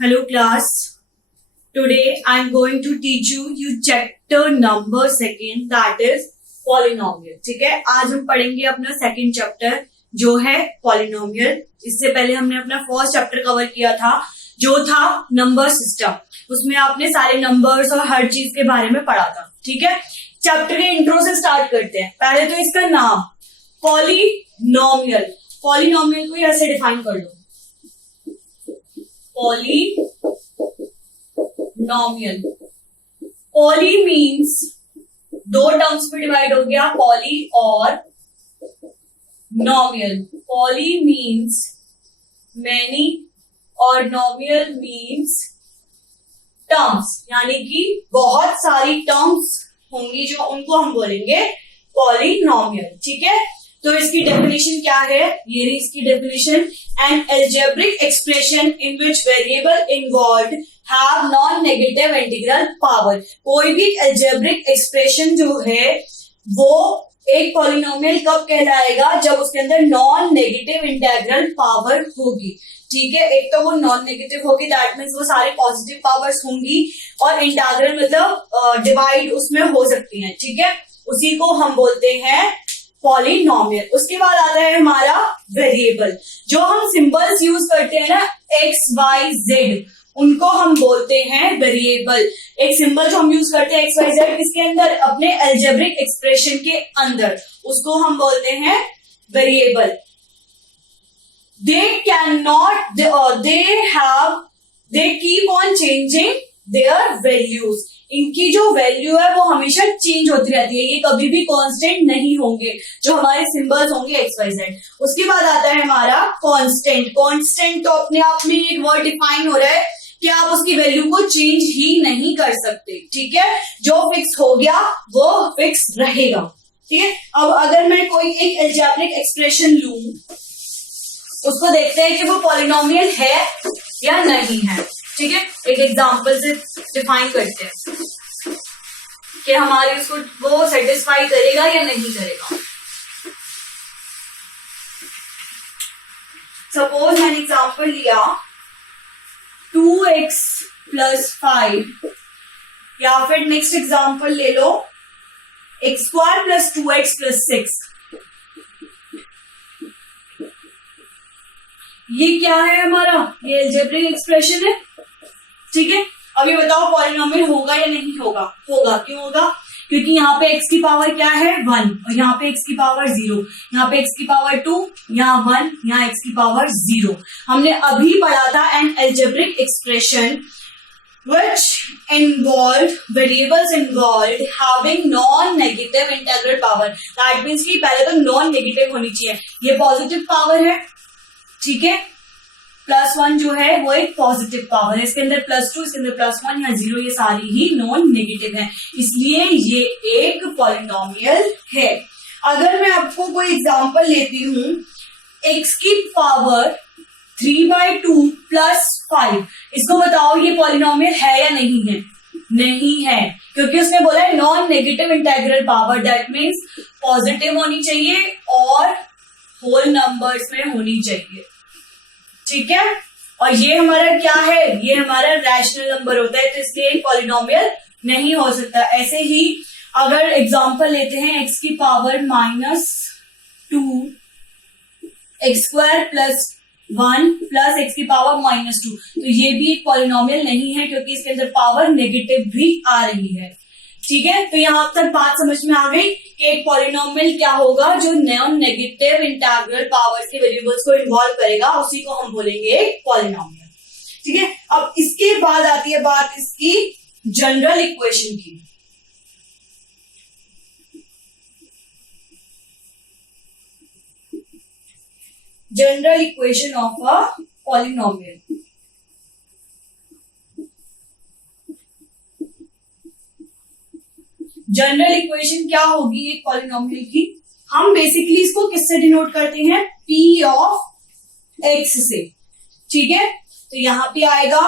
Hello class. Today I am going to teach you chapter number second that is polynomial. ठीक है, आज हम पढ़ेंगे अपना सेकंड चैप्टर जो है पॉलिनोमियल. इससे पहले हमने अपना फर्स्ट चैप्टर कवर किया था जो था नंबर सिस्टम. उसमें आपने सारे नंबर्स और हर चीज के बारे में पढ़ा था. ठीक है, चैप्टर के इंट्रो से स्टार्ट करते हैं. पहले तो इसका नाम पॉलिनोमियल. पॉलिनोमियल को ऐसे डिफाइन कर लो, पॉलिनोमियल. पॉली मीन्स दो टर्म्स में डिवाइड हो गया, पॉली और नोमियल. पॉली मीन्स मैनी और नोमियल मीन्स टर्म्स, यानी कि बहुत सारी टर्म्स होंगी जो उनको हम बोलेंगे पॉलिनोमियल. ठीक है, तो इसकी डेफिनेशन क्या है, ये रही इसकी definition. An algebraic expression in which variable involved have non negative integral power. कोई भी एल्जेब्रिक एक्सप्रेशन जो है वो एक पॉलिनोमियल कब कहलाएगा, जब उसके अंदर नॉन नेगेटिव इंटीग्रल पावर होगी. ठीक है, एक तो वो नॉन नेगेटिव होगी, दैट मीन्स वो सारे पॉजिटिव पावर्स होंगी, और इंटीग्रल मतलब डिवाइड उसमें हो सकती है. ठीक है, उसी को हम बोलते हैं पॉलिनोमियल. उसके बाद आता है हमारा वेरिएबल. जो हम सिंबल्स यूज करते हैं ना, एक्स वाई जेड, उनको हम बोलते हैं वेरिएबल. एक सिंबल जो हम यूज करते हैं एक्स वाई जेड किसके अंदर, अपने एल्जेब्रिक एक्सप्रेशन के अंदर, उसको हम बोलते हैं variable. They cannot, they keep on changing their values. इनकी जो वैल्यू है वो हमेशा चेंज होती रहती है, ये कभी भी कांस्टेंट नहीं होंगे जो हमारे सिंबल्स होंगे एक्स वाई जेड. उसके बाद आता है हमारा कांस्टेंट. कांस्टेंट तो अपने आप में एक वर्ड डिफाइन हो रहा है कि आप उसकी वैल्यू को चेंज ही नहीं कर सकते. ठीक है, जो फिक्स हो गया वो फिक्स रहेगा. ठीक है, अब अगर मैं कोई एक एल्जेब्रिक एक्सप्रेशन लूं, उसको देखते हैं कि वो पॉलिनोमियल है या नहीं है. ठीक है, एक एग्जांपल से डिफाइन करते हैं कि हमारे उसको वो सेटिस्फाई करेगा या नहीं करेगा. सपोज मैंने एग्जांपल लिया 2x + 5, या फिर नेक्स्ट एग्जांपल ले लो x² + 2x + 6. ये क्या है हमारा, ये एल्जेब्रिक एक्सप्रेशन है. ठीक है, अब ये बताओ पॉलिनोमियल होगा या नहीं होगा. होगा. क्यों होगा, क्योंकि यहाँ पे x की पावर क्या है 1, और यहाँ पे x की पावर 0, यहाँ पे x की पावर 2, यहाँ 1, यहाँ x की पावर 0. हमने अभी पढ़ा था an algebraic expression which involved variables involved having non-negative integral power. That means कि पहले तो नॉन नेगेटिव होनी चाहिए. ये पॉजिटिव पावर है. ठीक है, +1 जो है वो एक पॉजिटिव पावर है, इसके अंदर +2, इसके अंदर +1 या 0, ये सारी ही नॉन नेगेटिव है, इसलिए ये एक पॉलिनोमियल है. अगर मैं आपको कोई एग्जांपल लेती हूं, x की पावर 3/2 + 5, इसको बताओ ये पॉलिनोमियल है या नहीं है. नहीं है, क्योंकि उसने बोला है non negative integral power, that means positive होनी चाहिए और होल नंबर्स में होनी चाहिए. ठीक है, और ये हमारा क्या है, ये हमारा रैशनल नंबर होता है, तो इसलिए पॉलिनोमियल नहीं हो सकता. ऐसे ही अगर एग्जांपल लेते हैं x की पावर -2 x² + 1 + x की पावर -2, तो ये भी एक पॉलिनोमियल नहीं है, क्योंकि इसके अंदर पावर नेगेटिव भी आ रही है. ठीक है, तो यहां तक बात समझ में आ गई कि एक पॉलिनोमियल क्या होगा, जो नॉन नेगेटिव इंटीग्रल पावर्स के वेरिएबल्स को इन्वॉल्व करेगा, उसी को हम बोलेंगे एक पॉलिनोमियल. ठीक है, अब इसके बाद आती है बात इसकी जनरल इक्वेशन की. General equation of a polynomial. General equation क्या होगी एक पॉलिनोमियल की, हम बेसिकली इसको किससे डिनोट करते हैं, p ऑफ x से. ठीक है, तो यहां पे आएगा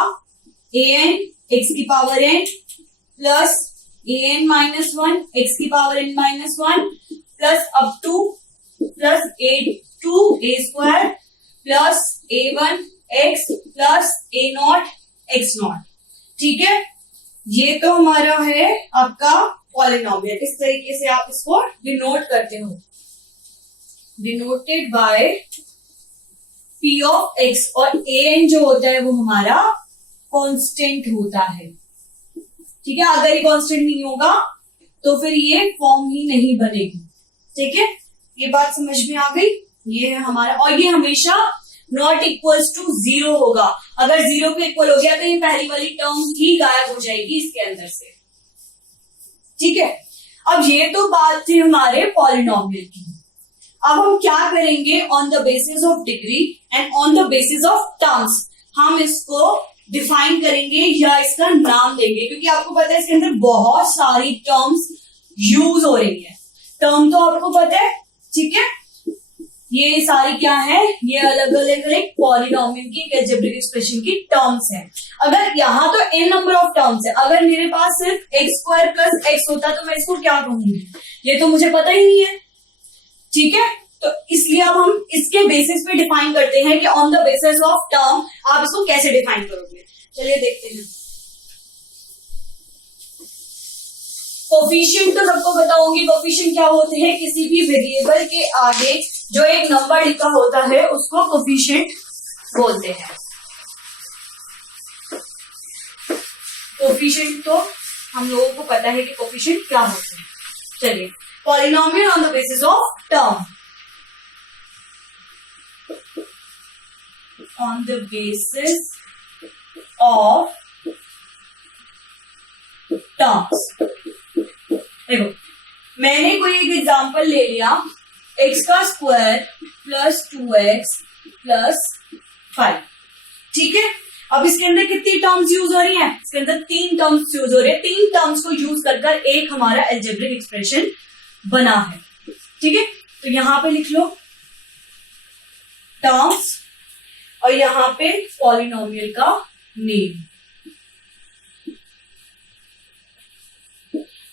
an x की power n plus an - 1 x की power n - 1 plus up two plus a2 a² plus a1 x plus a0 x not. ठीक है, ये तो हमारा है आपका पॉलिनोमियल। इस तरीके से आप इसको डिनोट करते हो, denoted by P of x, और ए एन जो होता है वो हमारा कांस्टेंट होता है। ठीक है, अगर ये कांस्टेंट नहीं होगा तो फिर ये फॉर्म ही नहीं बनेगी। ठीक है, ये बात समझ में आ गई। ये है हमारा, और ये हमेशा नॉट इक्वल्स टू 0 होगा। अगर 0 के इक्वल हो गया तो ये पहली वाली टर्म ही गायब हो जाएगी इसके अंदर से। ठीक है, अब ये तो बात थी हमारे पॉलिनोमियल की। अब हम क्या करेंगे, on the basis of degree and on the basis of terms हम इसको डिफाइन करेंगे या इसका नाम देंगे, क्योंकि आपको पता है इसके अंदर बहुत सारी टर्म्स यूज हो रही है। टर्म तो आपको पता है, ठीक है, ये सारी क्या है, ये अलग अलग पॉलिनोमियल की अलजेब्रिक एक्सप्रेशन की टर्म्स हैं। अगर यहाँ तो n नंबर ऑफ टर्म्स है, अगर मेरे पास सिर्फ एक्स स्क्वायर प्लस एक्स होता तो मैं इसको क्या कहूंगी, ये तो मुझे पता ही नहीं है। ठीक है, तो इसलिए अब हम इसके बेसिस पे डिफाइन करते हैं कि on the basis of term आप इसको कैसे डिफाइन करोगे। चलिए देखते हैं। कोफिशिएंट तो सबको पता होंगी, कोफिशिएंट क्या होते हैं, किसी भी वेरिएबल के आगे जो एक नंबर लिखा होता है उसको कोफिशिएंट बोलते हैं। कोफिशिएंट तो हम लोगों को पता है कि कोफिशिएंट क्या होते हैं। चलिए, polynomial on the basis of term, on the basis of terms. देखो, मैंने कोई एक एग्जांपल ले लिया, एक्स का स्क्वायर प्लस 2x प्लस 5। ठीक है, अब इसके अंदर कितनी टर्म्स यूज हो रही हैं, इसके अंदर 3 टर्म्स यूज हो रही है। 3 टर्म्स को यूज कर एक हमारा अलजेब्रिक एक्सप्रेशन बना है। ठीक है, तो यहां पे लिख लो टर्म्स और यहां पे पॉलिनोमियल का नेम।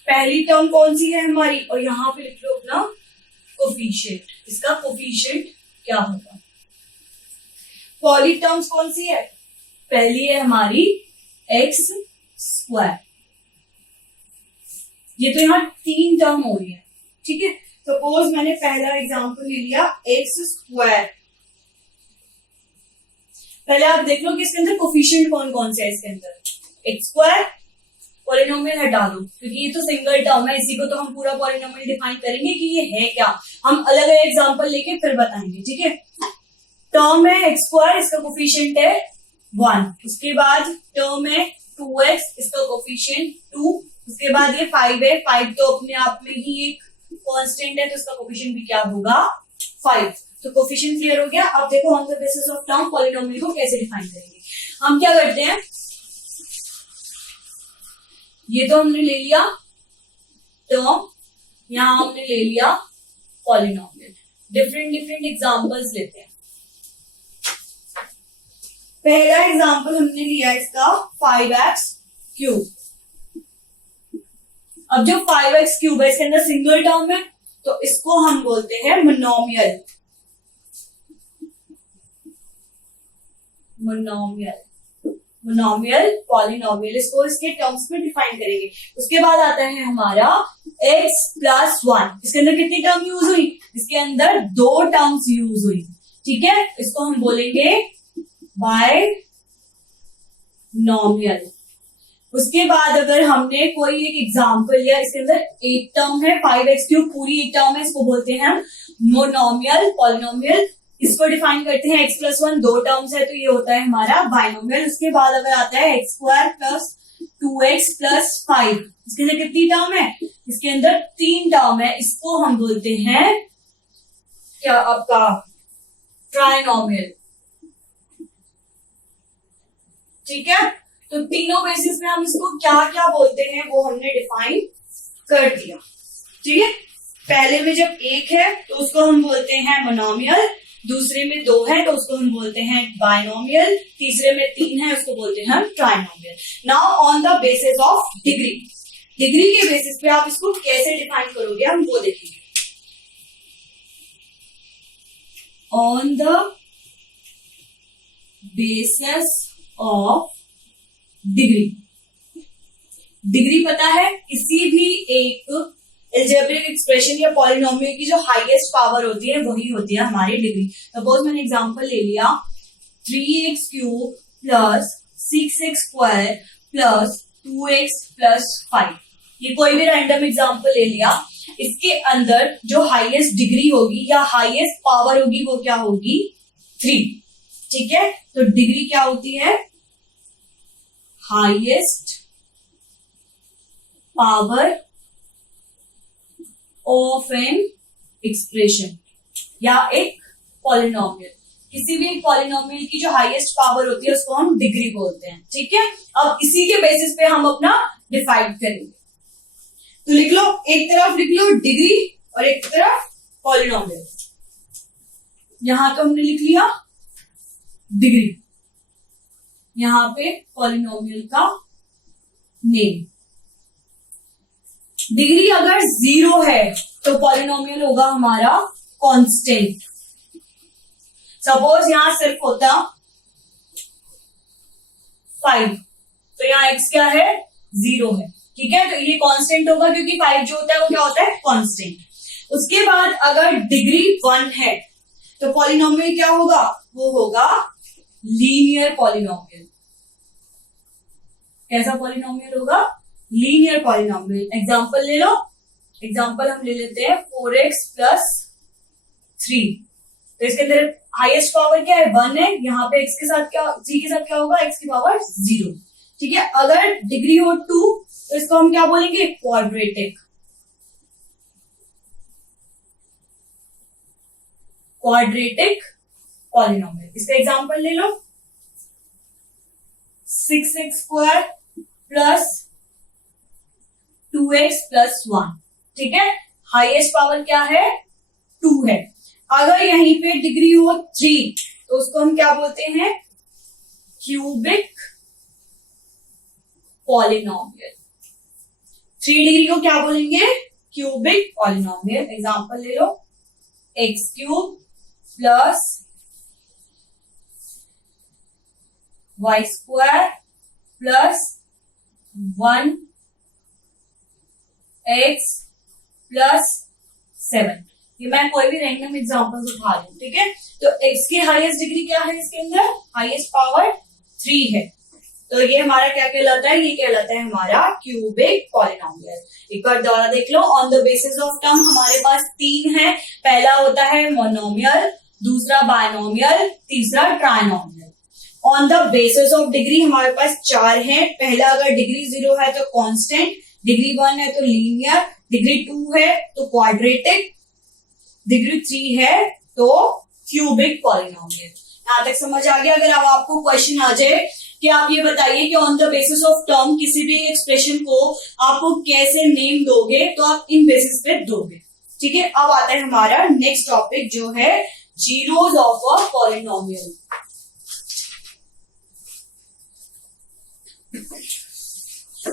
पहली टर्म कौन सी है हमारी, और यहां पे लिख लो अपना कोफिशिएंट। इसका कोफिशिएंट क्या होगा। पॉली टर्म्स कौन सी है, पहली है हमारी एक्स स्क्वायर। ये तो यहां 3 टर्म हो रही है। ठीक है, सपोज मैंने पहला एग्जांपल ले लिया एक्स स्क्वायर। पहले आप देख लो कि इसके अंदर कोफिशिएंट कौन कौन से है। इसके अंदर एक्स स्क्वायर, पॉलिनोमियल हटा दो क्योंकि ये तो सिंगल टर्म है, इसी को तो हम पूरा पॉलिनोमियल डिफाइन करेंगे कि ये है क्या। हम अलग अलग एग्जांपल लेके फिर बताएंगे। ठीक है, टर्म है एक्स स्क्वायर, इसका कोफिशिएंट है 1। उसके बाद टर्म है 2x, इसका कोफिशिएंट 2। उसके बाद ये 5 है, 5 तो अपने आप में ही एक कांस्टेंट है तो इसका कोफिशिएंट भी क्या होगा 5। तो कोफिशिएंट क्लियर हो गया। अब देखो on the basis of term polynomial को कैसे डिफाइन करेंगे। हम क्या करते हैं, ये तो हमने ले लिया टर्म, यहां हमने ले लिया पॉलिनोमियल। डिफरेंट एग्जांपल्स लेते हैं। पहला एग्जांपल हमने लिया इसका 5x क्यूब। अब जो 5x क्यूब है इसके अंदर सिंगल टर्म है तो इसको हम बोलते हैं मोनोमियल। मोनोमियल पॉलिनोमियल, इसको इसके टर्म्स में डिफाइन करेंगे। उसके बाद आता है हमारा x प्लस 1। इसके अंदर कितनी टर्म यूज हुई, इसके अंदर 2 टर्म्स यूज हुई। ठीक है, इसको हम बोलेंगे बायनोमियल। उसके बाद अगर हमने कोई एक एग्जांपल लिया, इसके अंदर 8 टर्म है, 5x क्यूब पूरी 8 टर्म है, इसको बोलते हैं हम मोनोमियल पॉलिनोमियल। इसको डिफाइन करते हैं x प्लस 1, 2 टर्म्स है तो ये होता है हमारा बायनोमियल। उसके बाद अगर आता है x square plus 2x plus 5, इसके अंदर कितनी टर्म है, इसके अंदर 3 टर्म है, इसको हम बोलते हैं क्या आपका ट्राइनोमियल। ठीक है, तो तीनों बेसिस पे हम इसको क्या क्या बोलते हैं वो हमने डिफाइन कर दिया। ठीक है, पहले में जब 1 है तो उसको हम बोलते हैं मोनोमियल, दूसरे में 2 है तो उसको हम बोलते हैं बायनोमियल, तीसरे में 3 है उसको बोलते हैं हम trinomial. Now on the basis of degree, degree के बेसिस पे आप इसको कैसे डिफाइन करोगे हम वो देखेंगे। On the basis of degree. Degree पता है किसी भी एक अलजेब्रिक एक्सप्रेशन या पॉलिनोमियल की जो हाईएस्ट पावर होती है वही होती है हमारी डिग्री। सपोज मैंने एग्जांपल ले लिया 3x cube plus 6x square plus 2x plus 5। ये कोई भी रैंडम एग्जांपल ले लिया, इसके अंदर जो हाईएस्ट डिग्री होगी या हाईएस्ट पावर होगी वो क्या होगी 3। ठीक है, तो डिग्री क्या होती है highest power of an expression या एक पॉलिनोमियल। किसी भी एक पॉलिनोमियल की जो हाईएस्ट पावर होती है उसको हम डिग्री बोलते हैं। ठीक है, अब इसी के बेसिस पे हम अपना डिफाइंड करेंगे। तो लिख लो, एक तरफ लिख लो डिग्री और एक तरफ पॉलिनोमियल। यहां तो हमने लिख लिया डिग्री, यहां पे पॉलिनोमियल का नेम। डिग्री अगर 0 है तो पॉलिनोमियल होगा हमारा कांस्टेंट। सपोज यहां सिर्फ होता 5, तो यहां x क्या है 0 है। ठीक है, तो ये कांस्टेंट होगा क्योंकि 5 जो होता है वो क्या होता है कांस्टेंट। उसके बाद अगर डिग्री 1 है तो पॉलिनोमियल क्या होगा, वो होगा लीनियर पॉलिनोमियल। कैसा पॉलिनोमियल होगा, लीनियर पॉलिनोमियल। एग्जांपल ले लो, एग्जांपल हम ले लेते हैं 4x प्लस 3। तो इसके अंदर हाईएस्ट पावर क्या है 1 है, यहाँ पे x के साथ क्या, g के साथ क्या होगा x की पावर 0। ठीक है, अगर डिग्री हो 2 तो इसको हम क्या बोलेंगे क्वाड्रेटिक। Quadratic polynomial. इसका एग्जांपल ले लो 6x square plus 2x plus 1। ठीक है, हाईएस्ट पावर क्या है 2 है। अगर यहीं पे डिग्री हो 3 तो उसको हम क्या बोलते हैं क्यूबिक पॉलिनोमियल। 3 डिग्री को क्या बोलेंगे क्यूबिक पॉलिनोमियल। एग्जांपल ले लो x cube plus y square plus 1x plus 7। ये मैं कोई भी रैंडम एग्जांपल्स उठा लूं। ठीक है, तो x की हाईएस्ट डिग्री क्या है, इसके अंदर हाईएस्ट पावर 3 है, तो ये हमारा क्या कहलाता है, ये कहलाता है हमारा क्यूबिक पॉलिनोमियल। एक बार दोबारा देख लो, on the basis of term हमारे पास 3 है। पहला होता है मोनोमियल, दूसरा बायनोमियल, तीसरा trinomial. On the basis of degree हमारे पास 4 है। पहला अगर डिग्री 0 है तो कांस्टेंट, डिग्री 1 है तो लीनियर, डिग्री 2 है तो क्वाड्रेटिक, डिग्री 3 है तो क्यूबिक पॉलिनोमियल। यहां तक समझ आ गया। अगर अब आपको क्वेश्चन आ जाए कि आप ये बताइए कि on the basis of term किसी भी एक्सप्रेशन को आपको कैसे नेम दोगे, तो आप इन बेसिस पे दोगे। ठीक है, अब आता है हमारा नेक्स्ट टॉपिक जो है zeros of a polynomial.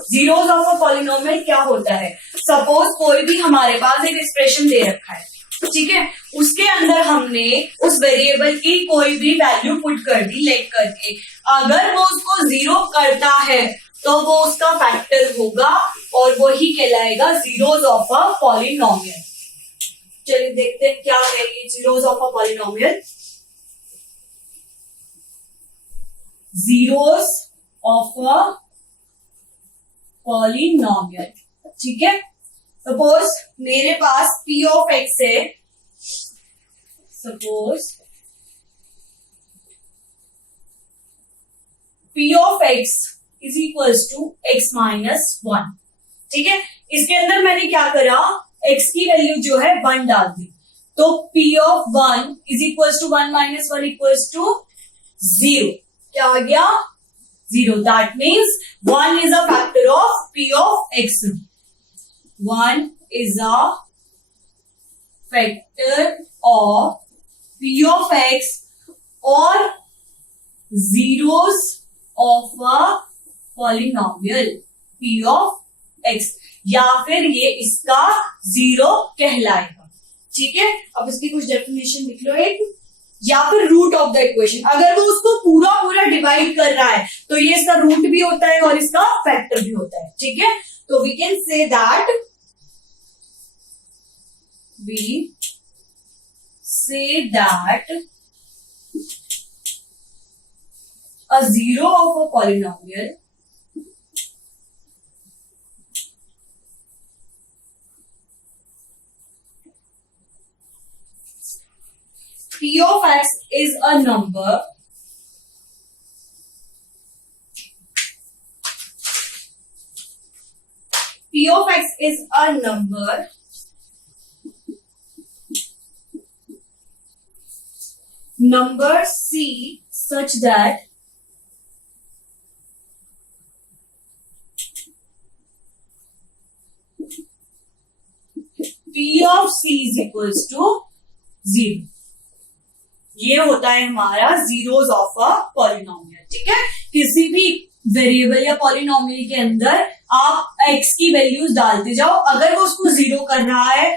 Zeros of a polynomial क्या होता है, सपोज कोई भी हमारे पास एक एक्सप्रेशन दे रखा है। ठीक है, उसके अंदर हमने उस वेरिएबल की कोई भी वैल्यू पुट कर दी लेट करके। अगर वो उसको 0 करता है तो वो उसका फैक्टर होगा और वो ही कहलाएगा जीरोस ऑफ अ पॉलिनोमियल। चलिए देखते हैं क्या है ये zeros of a polynomial. Zeros of a polynomial. ठीक है, सपोज मेरे पास p ऑफ x है, suppose p of x is equals to x minus 1। ठीक है, इसके अंदर मैंने क्या करा, x की वैल्यू जो है 1 डाल दी, तो p of 1 is equals to 1 minus 1 equals to 0। क्या आ गया 0। That means 1 is a factor of p of x। 1 is a factor of p of x or zeros of a polynomial p of x, या फिर ये इसका 0 कहलाएगा। ठीक है, अब इसकी कुछ डेफिनेशन लिख लो। एक या फिर रूट ऑफ द इक्वेशन। अगर वो उसको पूरा पूरा डिवाइड कर रहा है तो ये इसका रूट भी होता है और इसका फैक्टर भी होता है, ठीक है। तो we can say that a zero of a polynomial p of x is a number p of x is a number C such that P of C is equals to 0। ये होता है हमारा जीरोस ऑफ अ पॉलिनोमियल, ठीक है। किसी भी variable या polynomial के अंदर आप x की वैल्यूज डालते जाओ, अगर वो उसको जीरो कर रहा है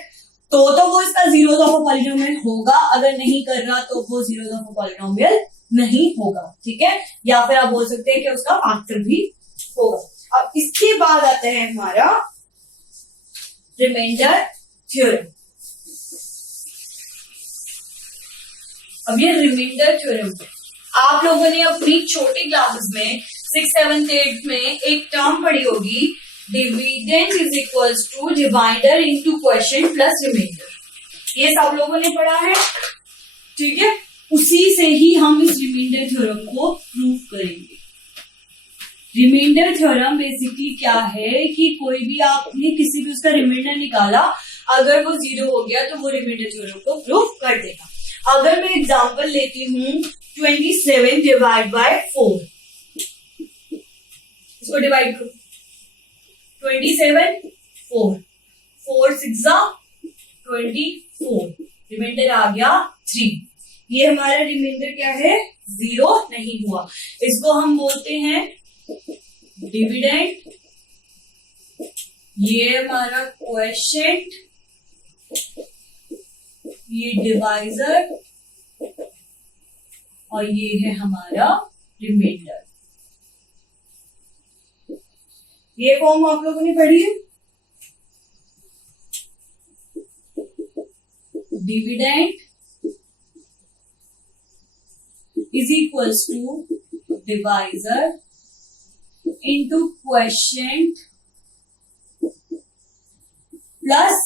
तो वो इसका जीरोस ऑफ अ पॉलिनोमियल होगा, अगर नहीं कर रहा तो वो जीरोस ऑफ अ पॉलिनोमियल नहीं होगा, ठीक है। या फिर आप बोल सकते हैं कि उसका फैक्टर भी होगा। अब इसके बाद आता है हमारा रिमाइंडर थ्योरम। अब ये रिमाइंडर थ्योरम आप लोगों ने अपनी छोटी क्लासेस में 6th 7th 8th में एक टर्म पढ़ी होगी, dividend is equals to divider into quotient plus remainder. ये सब लोगों ने पढ़ा है, ठीक है। उसी से ही हम इस रिमाइंडर थ्योरम को प्रूव करेंगे। रिमाइंडर थ्योरम बेसिकली क्या है कि कोई भी आपने किसी भी उसका रिमाइंडर निकाला, अगर वो जीरो हो गया तो वो रिमाइंडर थ्योरम को प्रूव कर देगा। अगर मैं एग्जांपल लेती हूं 27 डिवाइड बाय 4, इसको डिवाइड करो 27 4 6 24, रिमाइंडर आ गया 3। ये हमारा रिमाइंडर क्या है, जीरो नहीं हुआ। इसको हम बोलते हैं डिविडेंड, ये हमारा क्वोशिएंट, ये डिवाइजर और ये है हमारा रिमाइंडर। ये फॉर्म आप लोगों ने पढ़ी है, dividend is equals to divisor into quotient plus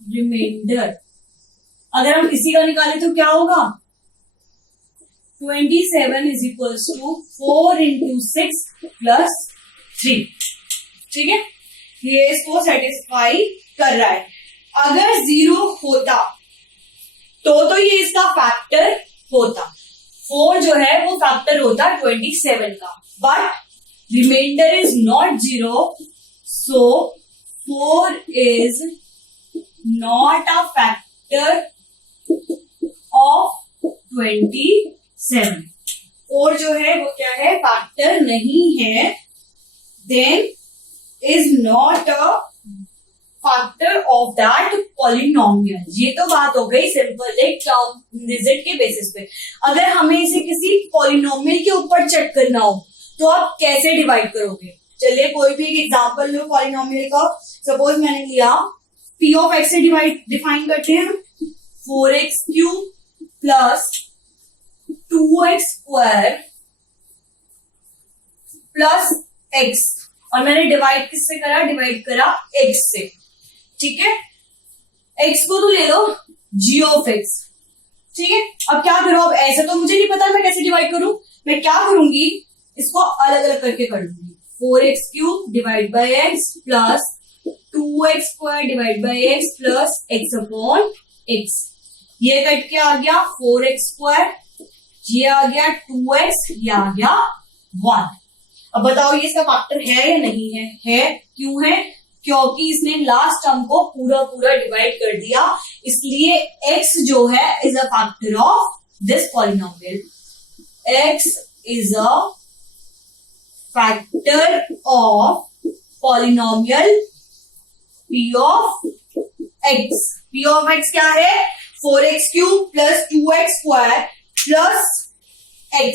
remainder। अगर हम इसी का निकालें तो क्या होगा, 27 is equals to 4 into 6 plus 3, ठीक है। ये इसको सेटिस्फाई कर रहा है। अगर जीरो होता तो ये इसका फैक्टर होता, 4 जो है वो फैक्टर होता 27 का, but remainder is not zero, so 4 is not a factor of 27। 4 जो है वो क्या है, फैक्टर नहीं है, then is not a factor of that polynomial. ये तो बात हो गई सिंपल एक टर्म डिजिट के बेसिस पे। अगर हमें इसे किसी पॉलिनोमियल के ऊपर चेक करना हो तो आप कैसे डिवाइड करोगे। चलिए कोई भी एक एग्जांपल लो पॉलिनोमियल का। सपोज मैंने लिया p ऑफ x से डिफाइन करते हैं 4x³ plus 2x² plus x, और मैंने डिवाइड किससे करा, डिवाइड करा x से, ठीक है। x को तो ले लो g ऑफ x, ठीक है। अब क्या करो, अब ऐसे तो मुझे नहीं पता मैं कैसे डिवाइड करूं, मैं क्या करूंगी, इसको अलग अलग करके कर लूंगी। 4x³ divide by x plus 2x² divide by x plus x upon x। ये कट के आ गया 4x², ये आ गया 2x, ये आ गया 1। अब बताओ ये इसका फैक्टर है या नहीं है, है। क्यों है, क्योंकि इसने लास्ट टर्म को पूरा पूरा डिवाइड कर दिया, इसलिए x जो है is a factor of this polynomial. x is a factor of polynomial p of x। p of x क्या है, 4x³ plus 2x² plus x,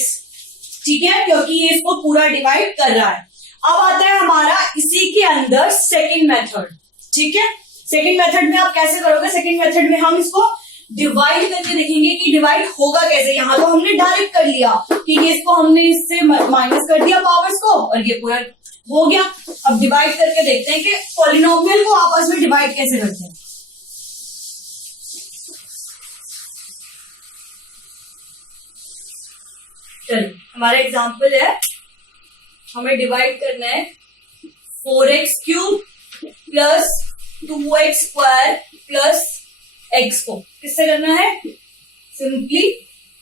ठीक है, क्योंकि ये इसको पूरा डिवाइड कर रहा है। अब आता है हमारा इसी के अंदर सेकंड मेथड, ठीक है। सेकंड मेथड में आप कैसे करोगे? सेकंड मेथड में हम इसको डिवाइड करके देखेंगे कि डिवाइड होगा कैसे। यहां तो हमने डायरेक्ट कर लिया कि ये इसको हमने इससे माइनस कर दिया पावर्स को और ये पूरा हो गया। अब डिवाइड करके देखते हैं कि पॉलिनोमियल को आपस में डिवाइड कैसे करते हैं। चलिए हमारा एग्जांपल है, हमें डिवाइड करना है 4x³ plus 2x² plus x को। किससे करना है? सिंपली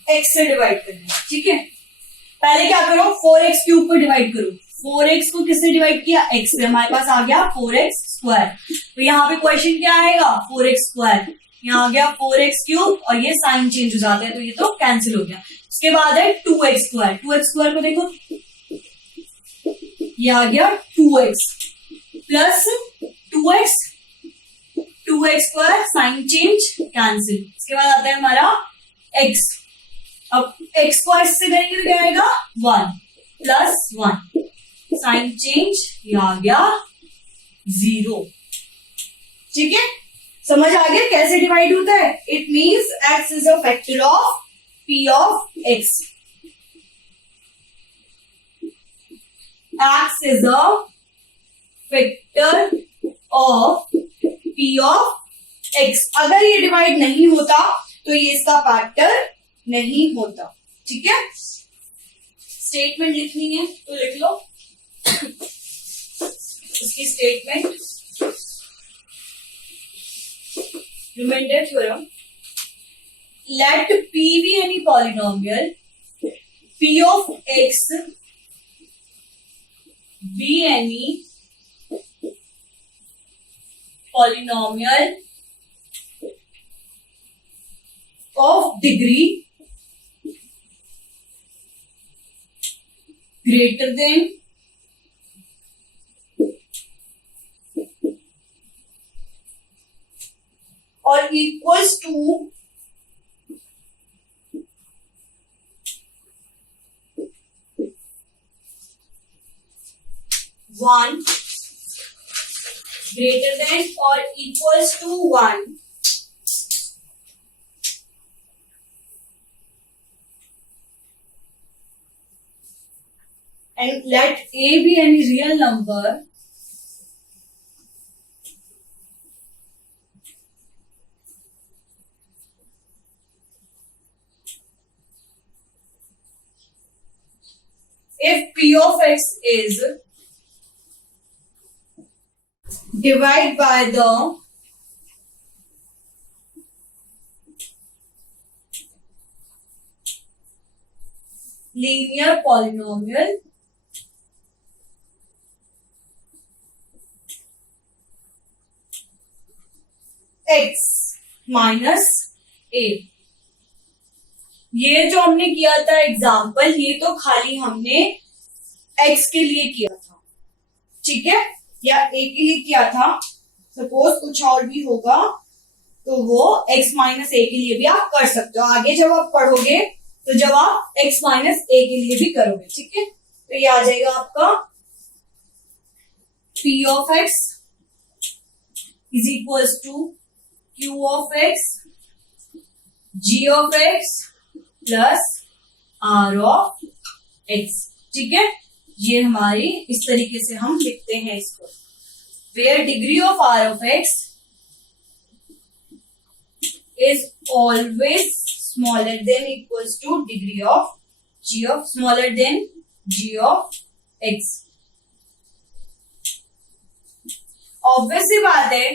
x से डिवाइड करना है, ठीक है। पहले क्या करो, 4x³ को डिवाइड करो। 4x को किससे डिवाइड किया? x से। हमारे पास आ गया 4x²। तो यहाँ पे क्वेश्चन क्या आएगा? 4x²। यहाँ आ गया 4x³ और ये साइन चेंज हो जाता है तो ये तो कैंसिल हो गया। उसके बाद है 2x²। 2x² को देखो, ये आ गया 2x plus 2x² sign change cancel. उसके बाद आता है हमारा x। अब x को इससे करेंगे तो क्या आएगा? 1 प्लस 1 साइन चेंज, ये आ गया 0, ठीक है। समझ आ गया कैसे डिवाइड होता है? It means x is a factor of p of x. x is a factor of p of x. अगर ये डिवाइड नहीं होता तो ये इसका फैक्टर नहीं होता, ठीक है। स्टेटमेंट लिखनी है तो लिख लो उसकी statement. Remainder theorem, let p be any polynomial, p of x be any polynomial of degree greater than or equals to 1 greater than or equals to 1 and let a be any real number if p of x is divided by the linear polynomial x minus a। ये जो हमने किया था example, ये तो खाली हमने x के लिए किया था, ठीक है, या a के लिए किया था। सपोज कुछ और भी होगा तो वो x माइनस a के लिए भी आप कर सकते हो। आगे जब आप पढ़ोगे तो जब आप x माइनस a के लिए भी करोगे, ठीक है। तो ये आ जाएगा आपका p of x is equals to q of x g of x plus r of x, ठीक है। ये हमारी इस तरीके से हम लिखते हैं इसको, where degree of r of x is always smaller than equals to degree of g of smaller than g of x। Obvious सी बात है,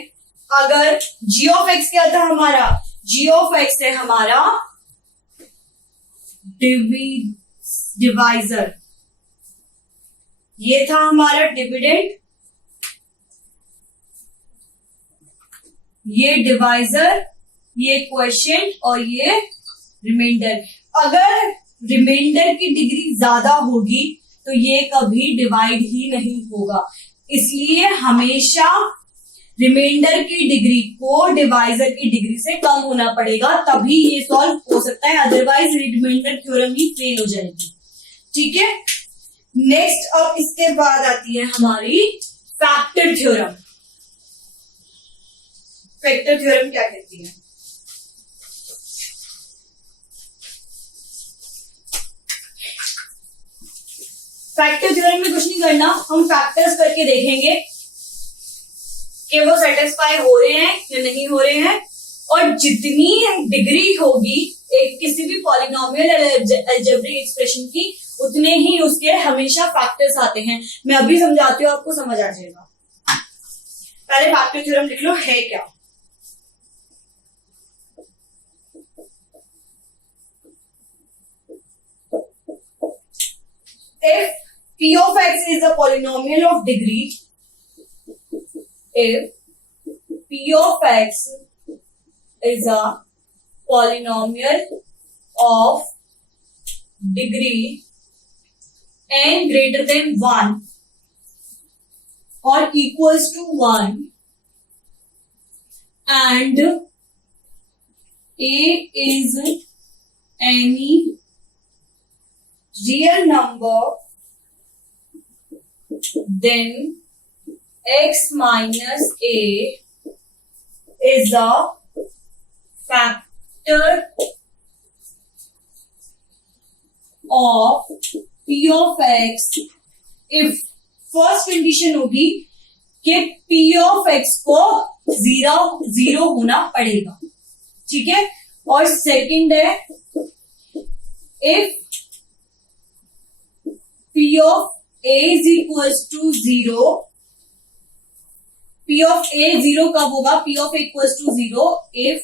अगर g of x क्या था हमारा? g of x है हमारा डिवाइजर, ये था हमारा डिविडेंड, ये डिवाइजर, ये क्वेश्चन और ये रिमाइंडर। अगर रिमाइंडर की डिग्री ज्यादा होगी तो ये कभी डिवाइड ही नहीं होगा। इसलिए हमेशा रिमाइंडर की डिग्री को डिवाइजर की डिग्री से कम होना पड़ेगा, तभी ये सॉल्व हो सकता है, अदरवाइज रिमाइंडर थ्योरम ही फेल हो जाएगी। ठीक है, नेक्स्ट अब इसके बाद आती है हमारी फैक्टर थ्योरम। फैक्टर थ्योरम क्या कहती है? फैक्टर थ्योरम में कुछ नहीं करना, हम फैक्टर्स करके देखेंगे कि वो सेटिस्फाई हो रहे हैं या नहीं हो रहे हैं, और जितनी डिग्री होगी एक किसी भी पॉलिनोमियल अलजेब्रिक एक्सप्रेशन की, उतने ही उसके हमेशा फैक्टर्स आते हैं। मैं अभी समझाती हूँ, आपको समझ आ जाएगा। पहले फैक्टर थ्योरम लिख लो, है क्या? If p of x is a polynomial of degree, if p of x is a polynomial of degree n greater than 1 or equals to 1 and a is any real number, then x minus a is a factor of p of x if first condition होगी कि p of x को zero होना पड़ेगा। ठीक है, और second है if p of a is equals to 0, p of a 0 कब होगा? p of a equals to 0 if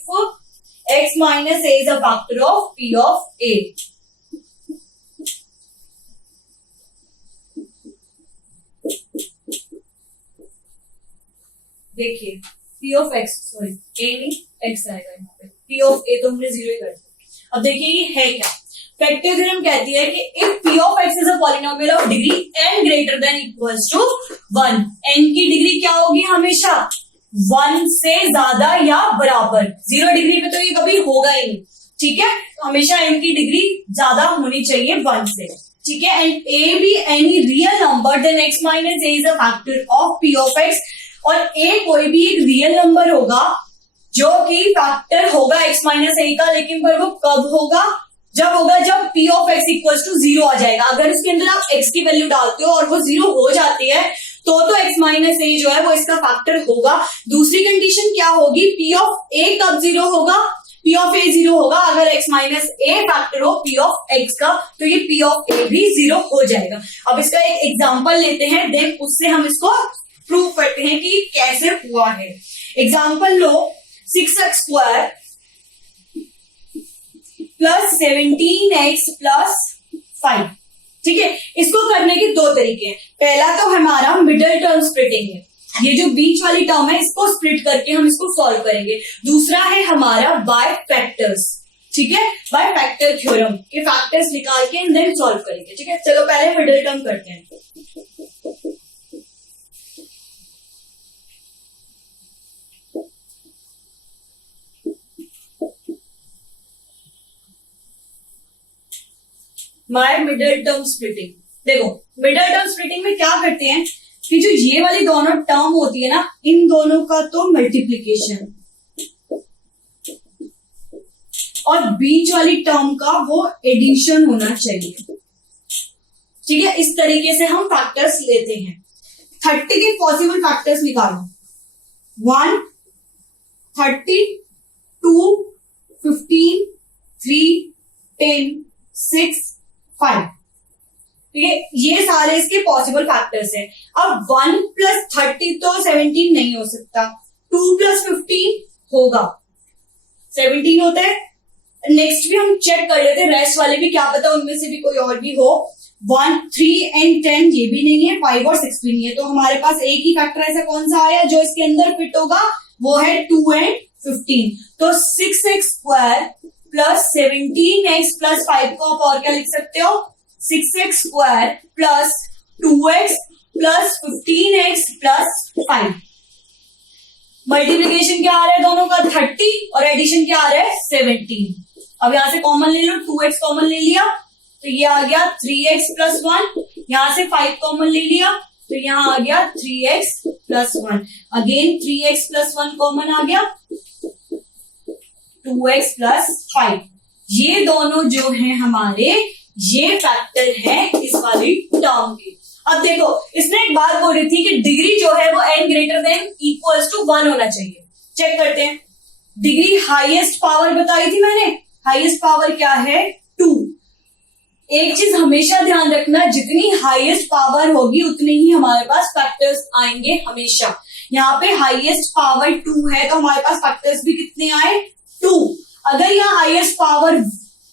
x minus a is a factor of p of a। देखिए p of x, sorry a नहीं x आएगा यहाँ पे, p of a तो हमने 0 ही कर दिया। अब देखिए ये है क्या? फैक्टर थ्योरम कहती है कि if p of x is a polynomial of degree n greater than equals to 1, n की डिग्री क्या होगी? हमेशा 1 से ज्यादा या बराबर। 0 डिग्री पे तो ये कभी होगा ही नहीं। ठीक है, तो हमेशा n की डिग्री ज्यादा होनी चाहिए 1 से। ठीक है, एंड a भी any real number then x minus a is a factor of p of x, और a कोई भी एक रियल नंबर होगा जो कि फैक्टर होगा x माइनस a का, लेकिन पर वो कब होगा? जब होगा जब p of x equals to 0 आ जाएगा। अगर इसके अंदर आप x की वैल्यू डालते हो और वो 0 हो जाती है तो x माइनस a जो है वो इसका फैक्टर होगा। दूसरी कंडीशन क्या होगी? p of a कब 0 होगा? p of a 0 होगा अगर x माइनस a फैक्टर हो p of x का, तो ये p of a भी 0 हो जाएगा। अब इसका एक एग्जांपल लेते हैं, देन उससे हम इसको प्रूव करते हैं कि कैसे हुआ है। एग्जांपल लो, 6x square plus 17x plus 5। ठीक है, इसको करने के दो तरीके हैं। पहला तो हमारा मिडिल टर्म स्प्लिटिंग है, ये जो बीच वाली टर्म है इसको स्प्लिट करके हम इसको सॉल्व करेंगे। दूसरा है हमारा बाय फैक्टर्स। ठीक है, बाय फैक्टर थ्योरम के फैक्टर्स निकाल के देन सॉल्व करेंगे। ठीक है, चलो पहले मिडिल टर्म करते हैं। My middle term splitting. देखो मिडिल टर्म स्प्लिटिंग में क्या करते हैं कि जो ये वाली दोनों टर्म होती है ना, इन दोनों का तो मल्टीप्लीकेशन और बीच वाली टर्म का वो एडिशन होना चाहिए। ठीक है, इस तरीके से हम फैक्टर्स लेते हैं। 30 के पॉसिबल फैक्टर्स निकालो। 1, 30, 2, 15, 3, 10, 6, 5। ठीक है, ये सारे इसके पॉसिबल फैक्टर्स हैं। अब 1 प्लस 30 तो 17 नहीं हो सकता, 2 प्लस 15 होगा, 17 होता है। नेक्स्ट भी हम चेक कर लेते हैं, रेस्ट वाले भी, क्या पता उनमें से भी कोई और भी हो। 1, 3 एंड 10 ये भी नहीं है, 5 और 6 भी नहीं है, तो हमारे पास एक ही फैक्टर ऐसा कौन सा आया जो इसके अंदर फिट होगा, वो है 2 एंड 15। तो 6x square plus 17x plus 5 को आप और क्या लिख सकते हो? 6x square plus 2x plus 15x plus 5। Multiplication क्या आ रहा है दोनों का 30 और एडिशन क्या आ रहा है 17। अब यहां से कॉमन ले लो, 2x कॉमन ले लिया तो ये आ गया 3x प्लस 1, यहां से 5 कॉमन ले लिया तो यहां आ गया 3x plus 1, again 3x plus 1 common आ गया 2x प्लस 5। ये दोनों जो है हमारे ये फैक्टर है इस वाली टर्म के। अब देखो इसने एक बात बोली थी कि डिग्री जो है वो n greater than equals to 1 होना चाहिए। चेक करते हैं, डिग्री हाईएस्ट पावर बताई थी मैंने, हाईएस्ट पावर क्या है 2। एक चीज हमेशा ध्यान रखना, जितनी हाईएस्ट पावर होगी उतने ही हमारे पास फैक्टर्स आएंगे हमेशा। यहाँ पे हाईएस्ट पावर 2 है तो हमारे पास फैक्टर्स भी कितने आए 2। अगर यहाँ हाईएस्ट पावर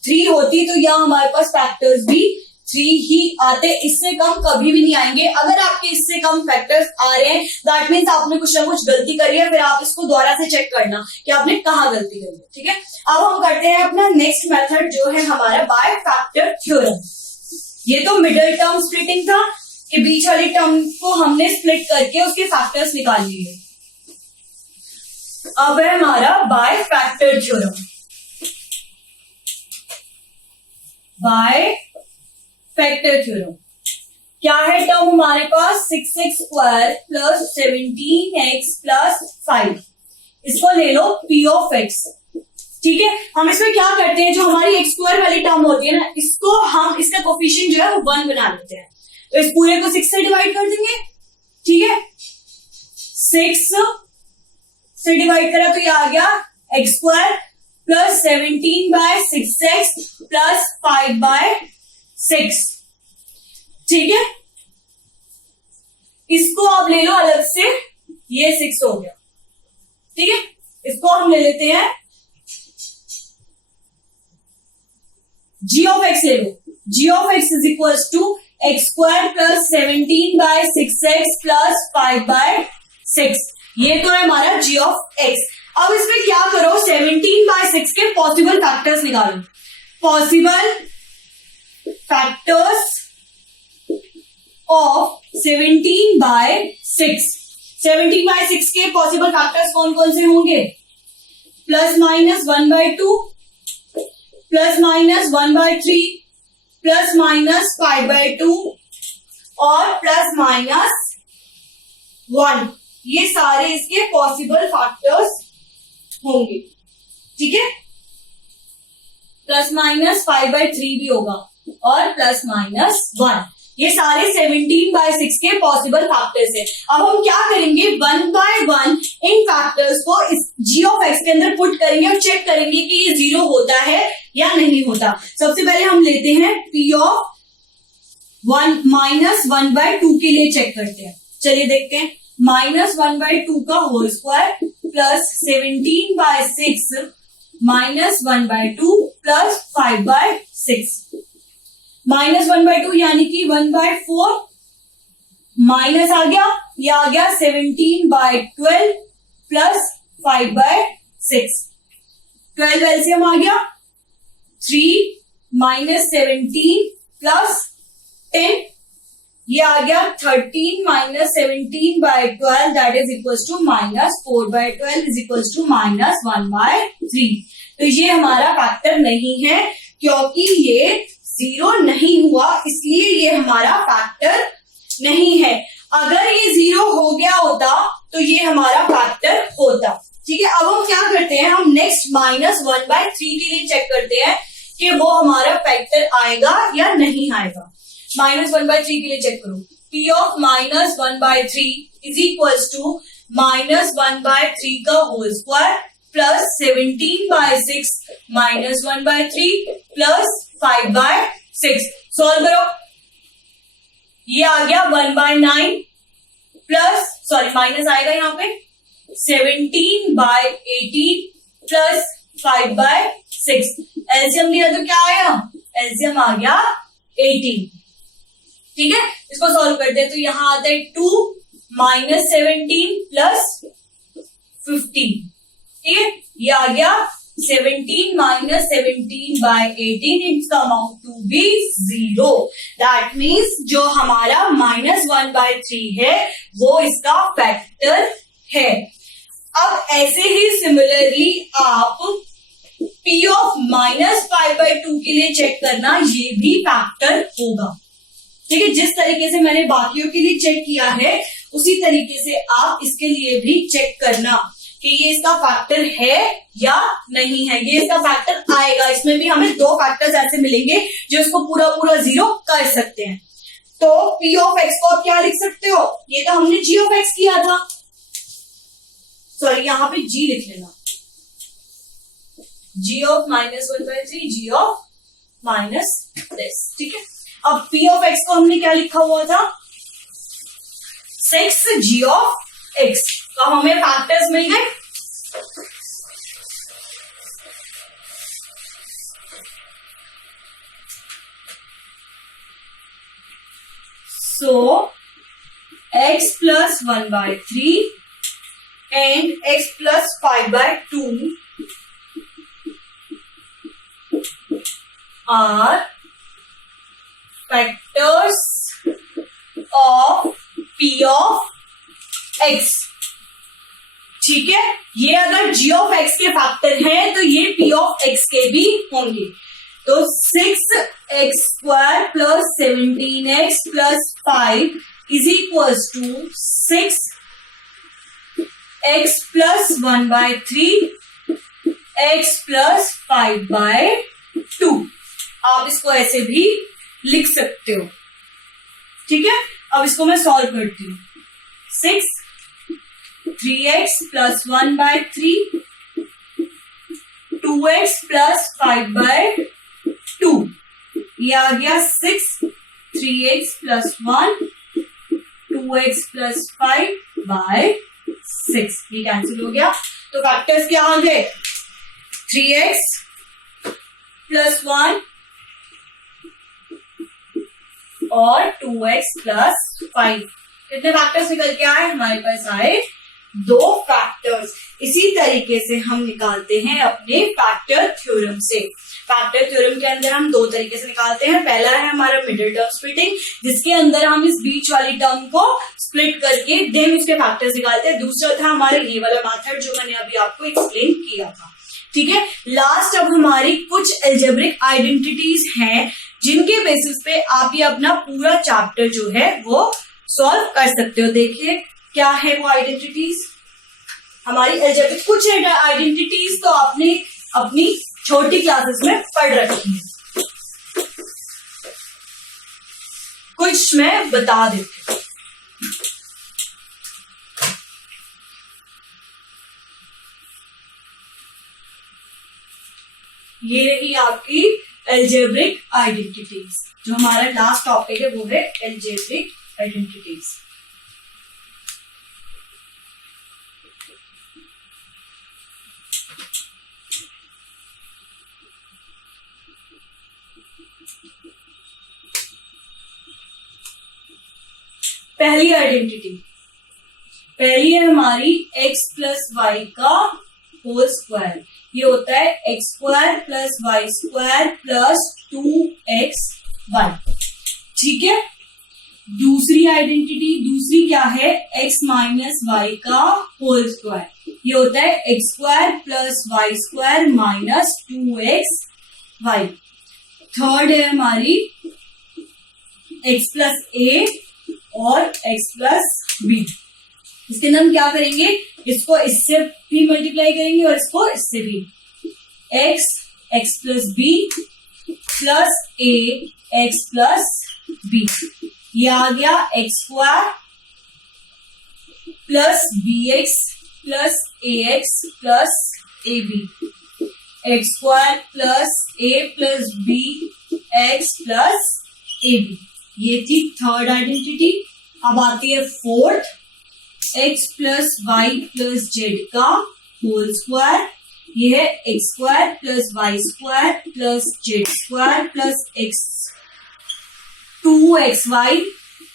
3 होती तो यहाँ हमारे पास फैक्टर्स भी 3 ही आते, इससे कम कभी भी नहीं आएंगे। अगर आपके इससे कम फैक्टर्स आ रहे हैं दैट मीन्स आपने कुछ ना कुछ गलती करी है, फिर आप इसको दोबारा से चेक करना कि आपने कहाँ गलती करी है। ठीक है, अब हम करते हैं अपना नेक्स्ट मेथड जो है हमारा बाय फैक्टर थ्योरम। ये तो मिडिल टर्म स्प्लिटिंग था कि बीच वाली टर्म को हमने स्प्लिट करके उसके फैक्टर्स निकाल लिए। अब है हमारा bye factor theorem. Bye factor theorem क्या है टर्म हमारे पास 6x square plus 17x plus 5, इसको ले लो p ऑफ x। ठीक है, हम इसमें क्या करते हैं, जो हमारी x स्क्वायर वाली टर्म होती है ना, इसको हम इसका कोफिशिएंट जो है वो 1 बना लेते हैं, तो इस पूरे को 6 से डिवाइड कर देंगे। ठीक है, 6 से डिवाइड करा तो ये आ गया x square plus 17 by 6x plus 5 by 6। ठीक है, इसको आप ले लो अलग से, ये 6 हो गया। ठीक है, इसको हम ले लेते हैं g ऑफ x ले लो, g of x is equal to x square plus 17 by 6x plus 5 by 6। ये तो है हमारा g ऑफ x। अब इसमें क्या करो, 17 बाय 6 के पॉसिबल फैक्टर्स निकालो। Possible factors of 17 by 6, 17 by 6 के पॉसिबल फैक्टर्स कौन कौन से होंगे, plus minus 1/2, plus minus 1/3, plus minus 5/2 और प्लस माइनस 1। ये सारे इसके पॉसिबल फैक्टर्स होंगे। ठीक है, प्लस माइनस 5/3 भी होगा और प्लस माइनस 1, ये सारे 17 बाय 6 के पॉसिबल फैक्टर्स है। अब हम क्या करेंगे, 1 बाय 1 इन फैक्टर्स को इस g ऑफ x के अंदर पुट करेंगे और चेक करेंगे कि ये 0 होता है या नहीं होता। सबसे पहले हम लेते हैं p ऑफ 1 माइनस 1/2 के लिए चेक करते हैं। चलिए देखते हैं, माइनस 1/2 का whole square plus 17 by 6 minus 1/2 plus 5/6, minus 1/2 यानी कि 1/4 माइनस आ गया, ये आ गया 17/12 प्लस 5/6। 12 एलसीएम आ गया 3 माइनस 17 प्लस 10, ये आ गया 13 minus 17/12 that is equal to minus 4/12 is equal to minus 1/3। तो ये हमारा फैक्टर नहीं है क्योंकि ये 0 नहीं हुआ, इसलिए ये हमारा फैक्टर नहीं है। अगर ये 0 हो गया होता तो ये हमारा फैक्टर होता। ठीक है, अब हम क्या करते हैं, हम नेक्स्ट माइनस 1/3 के लिए चेक करते हैं कि वो हमारा फैक्टर आएगा या नहीं आएगा। माइनस 1/3 के लिए चेक करो, p of minus 1/3 is equal to minus 1/3 का whole square plus 17/6 minus 1/3 plus 5/6। Solve करो, ये आ गया 1/9 प्लस सॉरी माइनस आएगा यहाँ पे 17/18 प्लस 5/6। एलसीएम लिया तो क्या आया, एलसीएम आ गया 18। ठीक है, इसको सॉल्व करते हैं तो यहां आता है 2 माइनस 17 प्लस 15। ठीक है, ये आ गया 17 minus 17/18 it's come out to be 0। That means जो हमारा माइनस 1/3 है वो इसका फैक्टर है। अब ऐसे ही सिमिलरली आप p ऑफ -π/2 के लिए चेक करना, ये भी फैक्टर होगा। ठीक है, जिस तरीके से मैंने बाकियों के लिए चेक किया है उसी तरीके से आप इसके लिए भी चेक करना कि ये इसका फैक्टर है या नहीं है। ये इसका फैक्टर आएगा, इसमें भी हमें दो फैक्टर्स ऐसे मिलेंगे जो इसको पूरा पूरा जीरो कर सकते हैं। तो p ऑफ x को आप क्या लिख सकते हो, ये तो हमने g ऑफ x किया था, सॉरी यहां पे g लिख लेना, g of -1/3 g of -this। ठीक है, अब p ऑफ x को हमने क्या लिखा हुआ था, 6 g ऑफ x। तो हमें फैक्टर्स मिल गए। So x plus 1/3 and x plus 5/2 are factors of p of x। ठीक है, ये अगर g ऑफ x के फैक्टर हैं तो ये p ऑफ x के भी होंगे। तो 6x² plus 17x plus 5 is equals to 6x plus 1/3 x plus 5/2। आप इसको ऐसे भी लिख सकते हो। ठीक है, अब इसको मैं सॉल्व करती हूँ। 3x प्लस 1/3 2x प्लस 5/2, ये आ गया 6 3x प्लस 1 2x प्लस 5/6, ये कैंसिल हो गया। तो फैक्टर्स क्या आ गए, 3x प्लस 1 और 2x प्लस 5। कितने फैक्टर्स निकल के आए, हमारे पास आए 2 फैक्टर्स। इसी तरीके से हम निकालते हैं अपने फैक्टर थ्योरम से। फैक्टर थ्योरम के अंदर हम 2 तरीके से निकालते हैं। पहला है हमारा मिडिल टर्म स्प्लिटिंग, जिसके अंदर हम इस बीच वाली टर्म को स्प्लिट करके देन उसके फैक्टर्स निकालते हैं। दूसरा था हमारा ये वाला मेथड जो मैंने अभी आपको एक्सप्लेन किया था। ठीक है, लास्ट अब हमारी कुछ अलजेब्रिक आइडेंटिटीज हैं जिनके बेसिस पे आप ये अपना पूरा चैप्टर जो है वो सॉल्व कर सकते हो। देखिए क्या है वो आइडेंटिटीज हमारी अलजेब्रिक। कुछ आइडेंटिटीज तो आपने अपनी छोटी क्लासेस में पढ़ रखी है, कुछ मैं बता देती हूँ। ये रही आपकी अलजेब्रिक आइडेंटिटीज। जो हमारा लास्ट टॉपिक है वो है अलजेब्रिक आइडेंटिटीज। पहली है हमारी x प्लस वाई का होल स्क्वायर। ये होता है x² plus y² plus 2xy। ठीक है, दूसरी आइडेंटिटी क्या है, x माइनस वाई का होल स्क्वायर। ये होता है x² plus y² minus 2xy। Third है हमारी x प्लस a और x प्लस b। इसके अंदर हम क्या करेंगे, इसको इससे भी मल्टीप्लाई करेंगे और इसको इससे भी। x plus b plus a x plus b। ये आ गया x² plus bx plus ax plus ab। x² plus a plus b x plus ab। ये थी थर्ड आइडेंटिटी। अब आती है fourth, x plus y plus z का whole square. ये है x² plus y² plus z² plus 2xy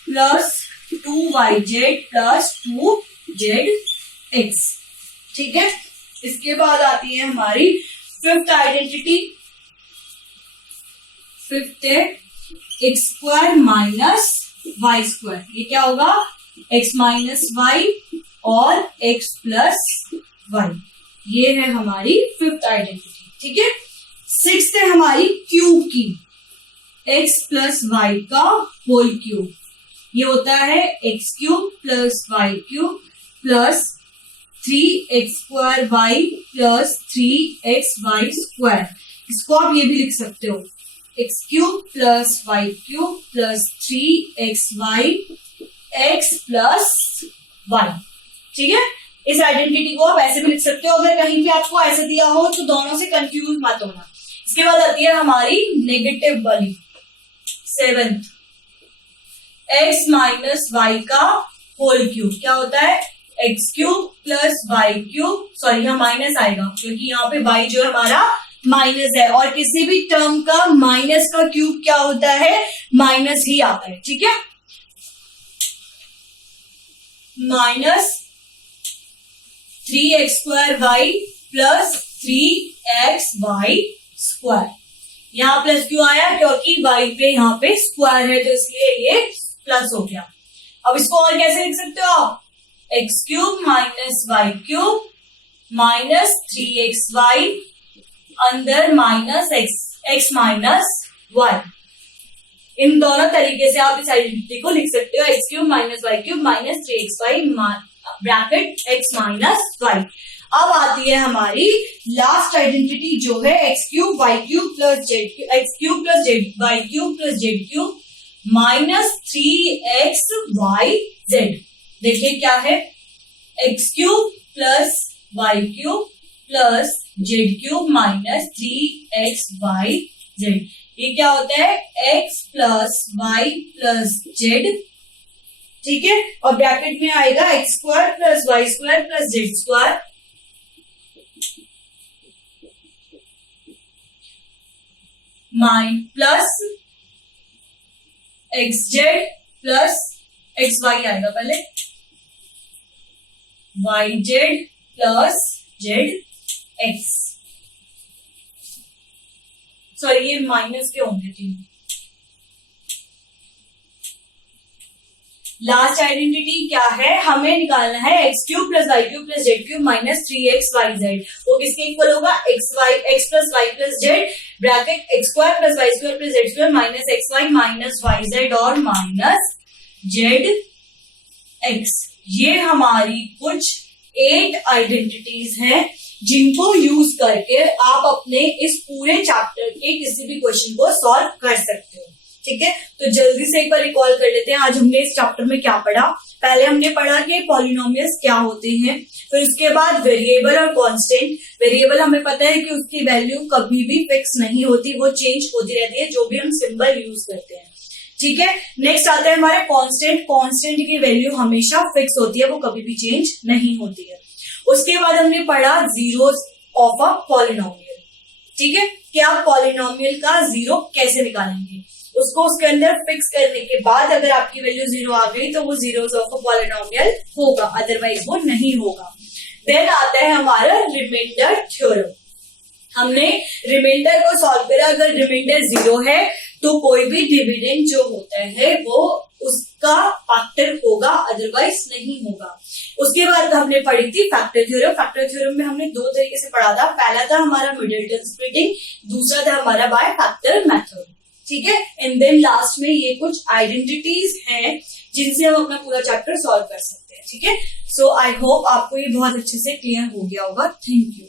plus 2yz plus 2zx। ठीक है, इसके बाद आती है हमारी फिफ्थ आइडेंटिटी। फिफ्थ है x² माइनस y²। ये क्या होगा, x माइनस वाई और x प्लस वाई। ये है हमारी फिफ्थ आइडेंटिटी, ठीक है। सिक्स्थ है हमारी क्यूब की, x प्लस वाई का होल क्यूब। ये होता है x cube plus y cube plus 3x square y plus 3x y square. इसको आप ये भी लिख सकते हो, x cube plus y cube plus 3x y x plus y, ठीक है। इस आइडेंटिटी को आप ऐसे भी लिख सकते हो। अगर कहीं भी आपको ऐसे दिया हो तो दोनों से कंफ्यूज मत होना। इसके बाद आती है हमारी नेगेटिव वाली, सेवेंथ, एक्स माइनस वाई का होल क्यूब। क्या होता है, x cube plus y cube, sorry यहाँ माइनस आएगा क्योंकि यहाँ पे वाई जो है हमारा माइनस है, और किसी भी टर्म का माइनस का क्यूब क्या होता है, माइनस ही आता है, ठीक है। Minus 3x square y plus 3x y square. यहाँ प्लस क्यों आया, क्योंकि y पे यहाँ पे स्क्वायर है तो इसलिए ये प्लस हो गया। अब इसको और कैसे लिख सकते हो आप, x cube minus y cube minus 3xy अंदर माइनस x माइनस वाई। इन दोनों तरीके से आप इस आइडेंटिटी को लिख सकते हो, x cube minus y cube minus 3xy bracket x minus y. अब आती है हमारी लास्ट आइडेंटिटी जो है x cube y cube plus z, x cube plus z y cube plus z cube minus 3xy z. देखिए क्या है, x cube plus y cube plus z cube minus 3xy z. ये क्या होता है, x plus y plus z, ठीक है। और ब्रैकेट में आएगा x square plus y square plus z square plus x z plus x y आएगा पहले, y z plus z x, sorry ये माइनस के होंगे तीनों। लास्ट आइडेंटिटी क्या है, हमें निकालना है x cube plus y cube plus z cube minus 3xy z. वो किसके इक्वल होगा, x plus y plus z bracket x square plus y square plus z square minus x y minus y z और minus z x. ये हमारी कुछ 8 identities हैं जिनको use करके आप अपने इस पूरे चैप्टर के किसी भी क्वेश्चन को सॉल्व कर सकते हो, ठीक है। तो जल्दी से एक बार रिकॉल कर लेते हैं आज हमने इस चैप्टर में क्या पढ़ा। पहले हमने पढ़ा कि पॉलिनोमियल्स क्या होते हैं, फिर उसके बाद वेरिएबल और कांस्टेंट। वेरिएबल हमें पता है कि उसकी वैल्यू कभी भी फिक्स नहीं होती, वो चेंज होती रहती है जो भी हम सिंबल यूज करते हैं, ठीक है। नेक्स्ट आता है हमारा कांस्टेंट। कांस्टेंट की वैल्यू हमेशा फिक्स होती है, वो कभी भी चेंज नहीं होती है। उसके बाद हमने पढ़ा जीरोस ऑफ अ पॉलिनोमियल, ठीक है, कि आप पॉलिनोमियल का जीरो कैसे निकालेंगे। उसको उसके अंदर फिक्स करने के बाद अगर आपकी वैल्यू 0 आ गई तो वो जीरोस ऑफ अ पॉलिनोमियल होगा, अदरवाइज वो नहीं होगा। देन आता है हमारा रिमाइंडर थ्योरम। हमने रिमाइंडर को सॉल्व करा, अगर रिमाइंडर 0 है तो कोई भी डिविडेंड जो होता है वो उसका फैक्टर होगा, अदरवाइज नहीं होगा। उसके बाद हमने पढ़ी थी फैक्टर थ्योरम। फैक्टर थ्योरम में हमने 2 तरीके से पढ़ा था, पहला था हमारा मिडिलटन स्प्लिटिंग, दूसरा था हमारा बाय फैक्टर मेथड, ठीक है। एंड देन लास्ट में ये कुछ आइडेंटिटीज हैं जिनसे हम अपना पूरा चैप्टर सॉल्व कर सकते हैं, ठीक है। सो आई होप आपको ये बहुत अच्छे से क्लियर हो गया होगा। Thank you.